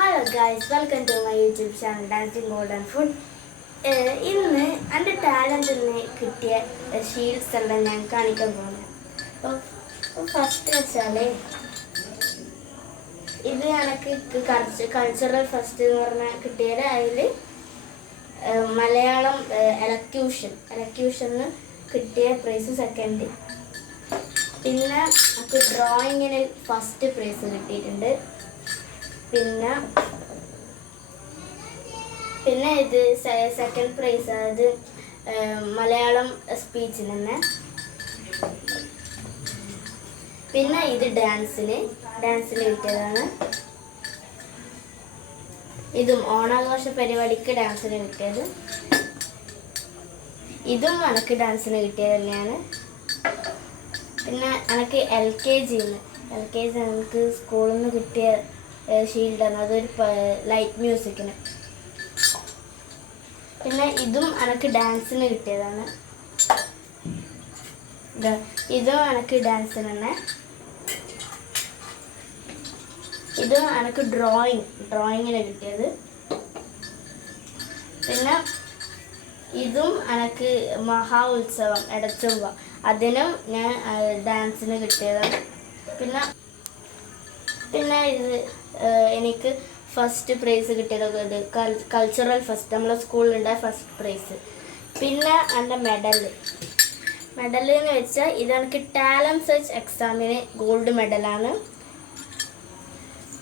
Hello guys, welcome to my YouTube channel Dancing Golden Food. ഇന്ന് എൻ്റെ ടാലൻറ്റിന് കിട്ടിയ Shields എല്ലാം ഞാൻ കാണിക്കാൻ പോകുന്നത്. അപ്പോൾ ഫസ്റ്റ് വെച്ചാൽ ഇത് എനിക്ക് കൾച്ചറൽ ഫസ്റ്റ് എന്ന് പറഞ്ഞാൽ കിട്ടിയത് അതിൽ മലയാളം എലക്യൂഷന് കിട്ടിയ പ്രൈസ് സെക്കൻഡ്. പിന്നെ നമുക്ക് ഡ്രോയിങ്ങിന് ഫസ്റ്റ് പ്രൈസ് കിട്ടിയിട്ടുണ്ട്. പിന്നെ ഇത് സെക്കൻഡ് പ്രൈസ്, അതായത് മലയാളം സ്പീച്ചിന് തന്നെ. പിന്നെ ഇത് ഡാൻസിന് കിട്ടിയതാണ്. ഇതും ഓണാഘോഷ പരിപാടിക്ക് ഡാൻസിന് കിട്ടിയത്. ഇതും എനിക്ക് ഡാൻസിന് കിട്ടിയത് തന്നെയാണ്. പിന്നെ എനിക്ക് എൽ കെ ജി എനിക്ക് സ്കൂളിൽ നിന്ന് കിട്ടിയ ഷീൽഡാണ്. അതൊരു ലൈറ്റ് മ്യൂസിക്കിന്. പിന്നെ ഇതും എനിക്ക് ഡാൻസിന് കിട്ടിയതാണ്. ഇതും എനിക്ക് ഡാൻസിന് തന്നെ. ഇതും എനിക്ക് ഡ്രോയിങ്ങിന് കിട്ടിയത്. പിന്നെ ഇതും എനിക്ക് മഹാ ഉത്സവം എടച്ചൊവ്വ അതിനും ഞാൻ ഡാൻസിന് കിട്ടിയതാണ്. പിന്നെ ഇത് എനിക്ക് ഫസ്റ്റ് പ്രൈസ് കിട്ടിയത് ഇത് കൾച്ചറൽ ഫസ്റ്റ്, നമ്മളെ സ്കൂളിലുണ്ടായ ഫസ്റ്റ് പ്രൈസ്. പിന്നെ എൻ്റെ മെഡലെന്ന് വെച്ചാൽ ഇത് എനിക്ക് ടാലൻറ്റ് സെർച്ച് എക്സാമിന് ഗോൾഡ് മെഡലാണ്.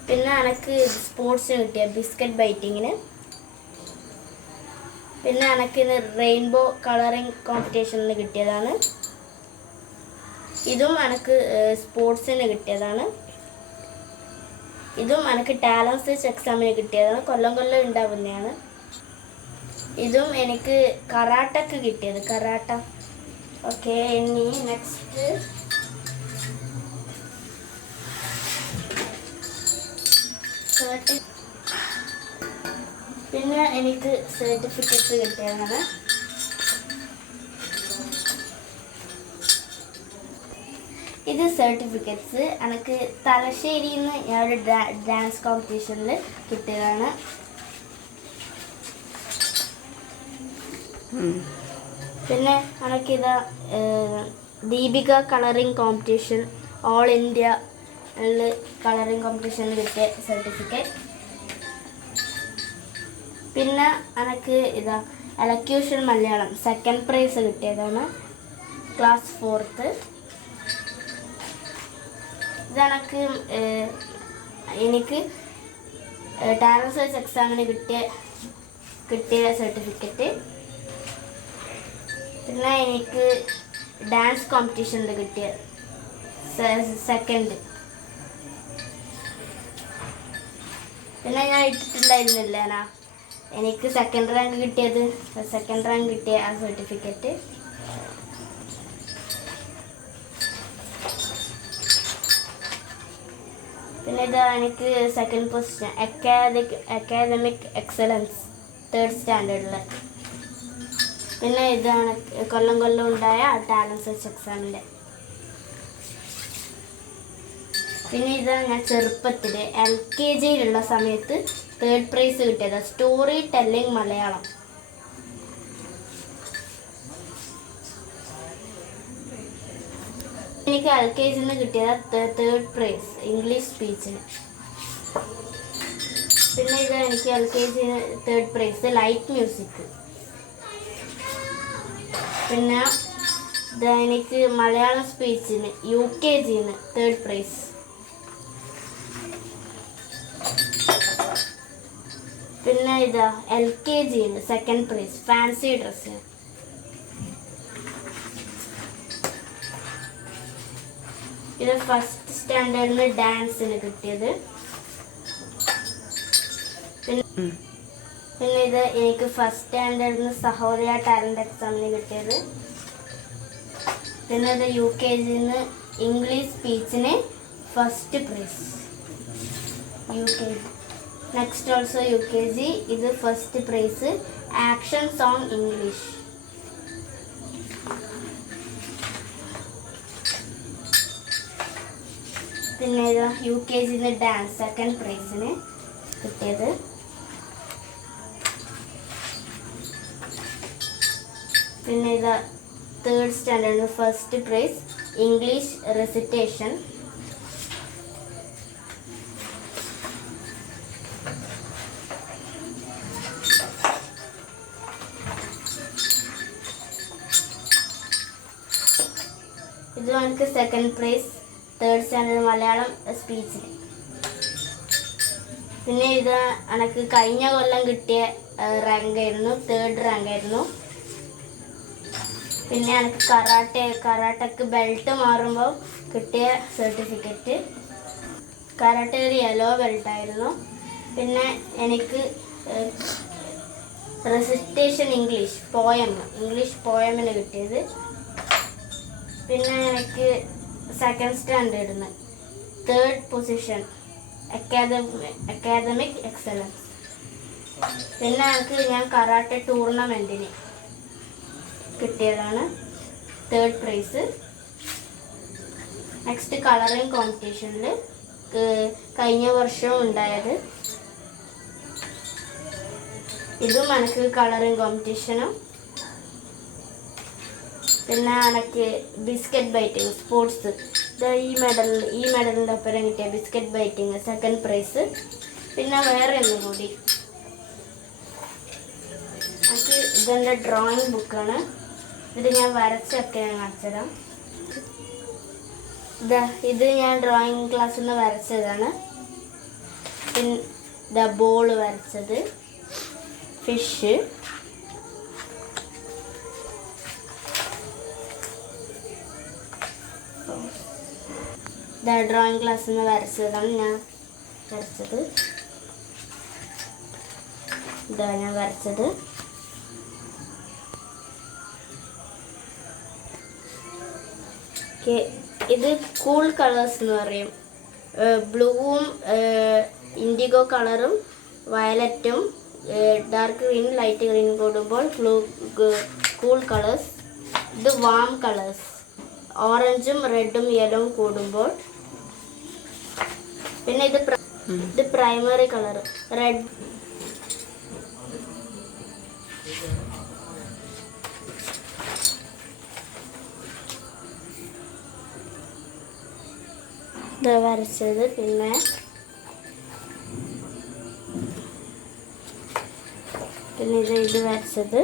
പിന്നെ എനിക്ക് സ്പോർട്സിന് കിട്ടിയ ബിസ്ക്കറ്റ് ബൈറ്റിങ്ങിന്. പിന്നെ എനിക്കിന്ന് റെയിൻബോ കളറിങ് കോമ്പറ്റീഷനിൽ കിട്ടിയതാണ്. ഇതും എനിക്ക് സ്പോർട്സിന് കിട്ടിയതാണ്. ഇതും എനിക്ക് ടാലൻറ്റ് സെർച്ച് എക്സാമിന് കിട്ടിയതാണ്. കൊല്ലം ഉണ്ടാവുന്നതാണ്. ഇതും എനിക്ക് കരാട്ടക്ക് കിട്ടിയത്. കരാട്ട. ഓക്കെ, ഇനി നെക്സ്റ്റ് പിന്നെ എനിക്ക് സർട്ടിഫിക്കറ്റ്സ് കിട്ടിയതാണ്. ഇത് സർട്ടിഫിക്കറ്റ്സ് എനിക്ക് തലശ്ശേരിയിൽ നിന്ന് ഞാൻ ഒരു ഡാൻസ് കോമ്പറ്റീഷനിൽ കിട്ടിയതാണ്. പിന്നെ എനിക്കിത് Deepika colouring competition all India colouring കോമ്പറ്റീഷനിൽ കിട്ടിയ സർട്ടിഫിക്കറ്റ്. പിന്നെ എനിക്ക് എലക്യൂഷൻ മലയാളം സെക്കൻഡ് പ്രൈസ് കിട്ടിയതാണ്, ക്ലാസ് 4th. എനിക്ക് ടാലൻറ്റ് സെർച്ച് എക്സാമിന് കിട്ടിയ സർട്ടിഫിക്കറ്റ്. പിന്നെ എനിക്ക് ഡാൻസ് കോമ്പറ്റീഷനിൽ കിട്ടിയ സെക്കൻഡ്. പിന്നെ ഞാൻ ഇട്ടിട്ടുണ്ടായിരുന്നില്ല എനിക്ക് സെക്കൻഡ് റാങ്ക് കിട്ടിയ ആ സർട്ടിഫിക്കറ്റ്. പിന്നെ ഇത് എനിക്ക് second position academic excellence 3rd സ്റ്റാൻഡേർഡിൽ. പിന്നെ ഇതാണ് കൊല്ലം ഉണ്ടായ ടാലൻറ്റ് സെർച്ച് എക്സാമിൻ്റെ. പിന്നെ ഇതാണ് ഞാൻ ചെറുപ്പത്തിൽ LKG സമയത്ത് 3rd പ്രൈസ് കിട്ടിയത്, സ്റ്റോറി ടെല്ലിംഗ് മലയാളം. എനിക്ക് LKG കിട്ടിയത് 3rd പ്രൈസ് ഇംഗ്ലീഷ് സ്പീച്ചിന്. പിന്നെ ഇത് എനിക്ക് LKG 3rd price light music. പിന്നെ ഇത് എനിക്ക് മലയാളം സ്പീച്ചിന് UKG 3rd പ്രൈസ്. പിന്നെ ഇത് LKG സെക്കൻഡ് പ്രൈസ് ഫാൻസി ഡ്രസ്സിന്. ഇത് ഫസ്റ്റ് സ്റ്റാൻഡേർഡിന് ഡാൻസിന് കിട്ടിയത്. പിന്നെ ഇത് എനിക്ക് ഫസ്റ്റ് സ്റ്റാൻഡേർഡിന് സഹോദയ ടാലൻറ്റ് എക്സാമിന് കിട്ടിയത്. പിന്നെ ഇത് UKG ഇംഗ്ലീഷ് സ്പീച്ചിന് first prize UKG. Next also UKG. ഇത് first prize action song English. പിന്നെ UKG ഡാൻസ് സെക്കൻഡ് പ്രൈസിന്. കിട്ടിയത്. പിന്നെ ഇത് 3rd standard first prize English recitation. ഇത് എനിക്ക് 2nd price 3rd standard Malayalam സ്പീച്ചിന്. പിന്നെ ഇത് എനിക്ക് കഴിഞ്ഞ കൊല്ലം കിട്ടിയ റാങ്ക് ആയിരുന്നു, 3rd റാങ്ക് ആയിരുന്നു. പിന്നെ എനിക്ക് കരാട്ടക്ക് ബെൽറ്റ് മാറുമ്പോൾ കിട്ടിയ സർട്ടിഫിക്കറ്റ്. കരാട്ടെ ഒരു യെല്ലോ ബെൽറ്റായിരുന്നു. പിന്നെ എനിക്ക് റെസിറ്റേഷൻ ഇംഗ്ലീഷ് പോയമിന് കിട്ടിയത്. പിന്നെ എനിക്ക് 2nd സ്റ്റാൻഡേർഡിന് 3rd position academic excellence. പിന്നെ ഞാൻ കരാട്ടെ ടൂർണമെൻറ്റിന് കിട്ടിയതാണ് 3rd പ്രൈസ്. നെക്സ്റ്റ് കളറിങ് കോമ്പറ്റീഷനിൽ കഴിഞ്ഞ വർഷവും ഉണ്ടായത്. ഇതും എനിക്ക് കളറിങ് കോമ്പറ്റീഷനും. പിന്നെ എനിക്ക് ബിസ്ക്കറ്റ് ബൈറ്റിങ് സ്പോർട്സ് ഈ മെഡലിൻ്റെ ഒപ്പം കിട്ടിയ ബിസ്ക്കറ്റ് ബൈറ്റിങ് 2nd പ്രൈസ്. പിന്നെ വേറെ ഒന്നും കൂടി എനിക്ക് ഇതെൻ്റെ ഡ്രോയിങ് ബുക്കാണ്. ഇത് ഞാൻ വരച്ചൊക്കെ ഞാൻ കാണിച്ചുതരാം. ഇത് ഞാൻ ഡ്രോയിങ് ക്ലാസ്സിൽ നിന്ന് വരച്ചതാണ്. പിന്നെ ബോൾ വരച്ചത്, ഫിഷ്, ഡ്രോയിങ് ക്ലാസ്സിൽ നിന്ന് വരച്ചതാണ് ഞാൻ വരച്ചത്. ഞാൻ വരച്ചത്. ഇത് കൂൾ കളേഴ്സ് എന്ന് പറയും. ബ്ലൂവും ഇൻഡിഗോ കളറും വയലറ്റും ഡാർക്ക് ഗ്രീനും ലൈറ്റ് ഗ്രീനും കൂടുമ്പോൾ കൂൾ കളേഴ്സ്. ഇത് വാം കളേഴ്സ്. ഓറഞ്ചും റെഡും യെല്ലോവും കൂടുമ്പോൾ. പിന്നെ ഇത് പ്രൈമറി കളർ റെഡ്. ഇത് വരച്ചത്. പിന്നെ ഇത് വരച്ചത്.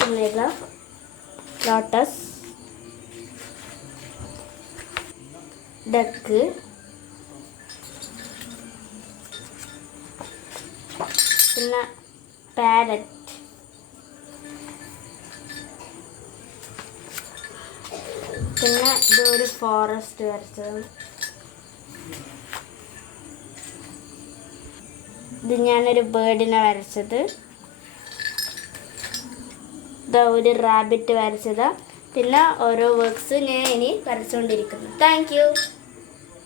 പിന്നെ ലോട്ടസ്, ഡക്ക്, പിന്നെ പാരറ്റ്, പിന്നെ ഇതൊരു ഫോറസ്റ്റ് വരച്ചത്. ഇത് ഞാനൊരു ബേർഡിനെ വരച്ചത്. ഒരു റാബിറ്റ് വരച്ചതാ. പിന്നെ ഓരോ വർക്ക്സ് ഞാൻ ഇനി വരച്ചുകൊണ്ടിരിക്കുന്നു. Thank you.